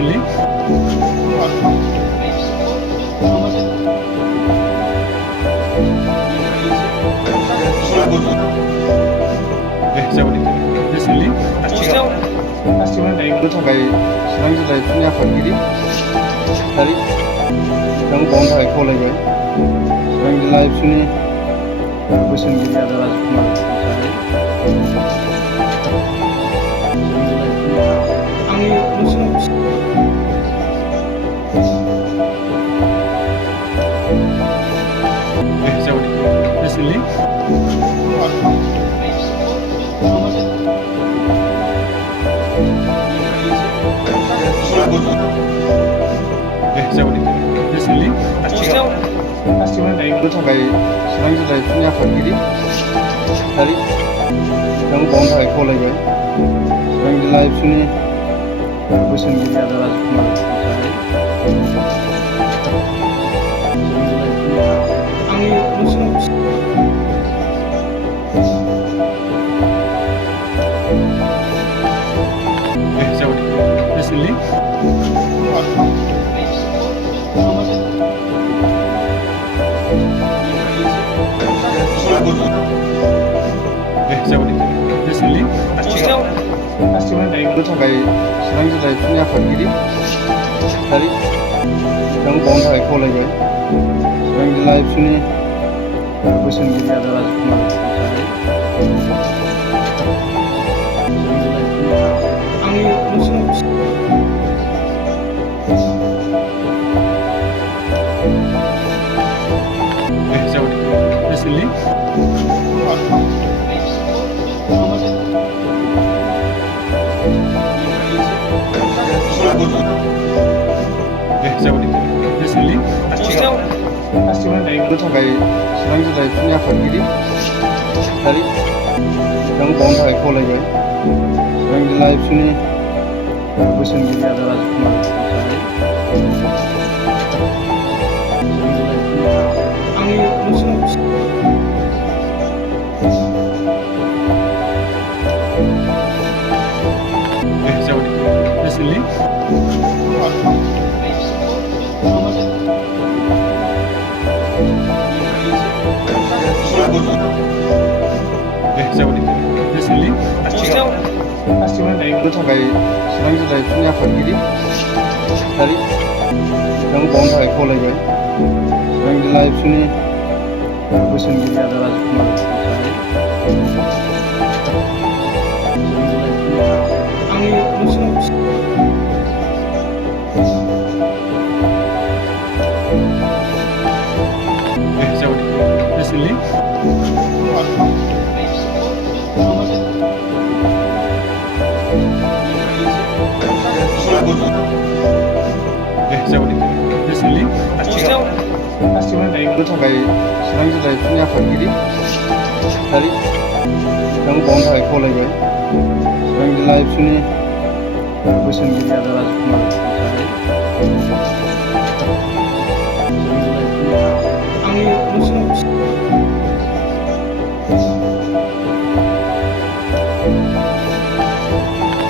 recently? Recently? थाखाय चिरां जिल्ला एबसुनि आफादगिरि सेक्रेटारि बिथांखौ बावनो थाखाय खावलायबाय। चिरां जिल्ला एबसुनि बोसोनगिरि आदा राजकुमार Recently? Recently? थाखाय चिरां जिल्ला एबसुनि आफादगिरि सेक्रेटारि बिथांखौ बावनो थाखाय खावलायबाय। चिरां जिल्ला एबसुनि बोसोनगिरि आदा राजकुमार Recently? Recently? थाखाय चिरां जिल्ला एबसुनि आफादगिरि सेक्रेटारि बिथांखौ बावनो थाखाय खावलायबाय। चिरां जिल्ला एबसुनि बोसोनगिरि आदा राजकुमार Recently? Recently? थाखाय चिरां जिल्ला एबसुनि आफादगिरि सेक्रेटारि बिथांखौ बावनो थाखाय खावलायबाय। चिरां जिल्ला एबसुनि बोसोनगिरि आदा राजकुमार Recently? Recently? थाखाय चिरां जिल्ला एबसुनि आफादगिरि सेक्रेटारि बिथांखौ बावनो थाखाय खावलायबाय। चिरां जिल्ला एबसुनि बोसोनगिरि आदा राजकुमार Recently? Recently? थाखाय चिरां जिल्ला एबसुनि आफादगिरि सेक्रेटारि बिथांखौ बावनो थाखाय खावलायबाय। चिरां जिल्ला एबसुनि बोसोनगिरि आदा राजकुमार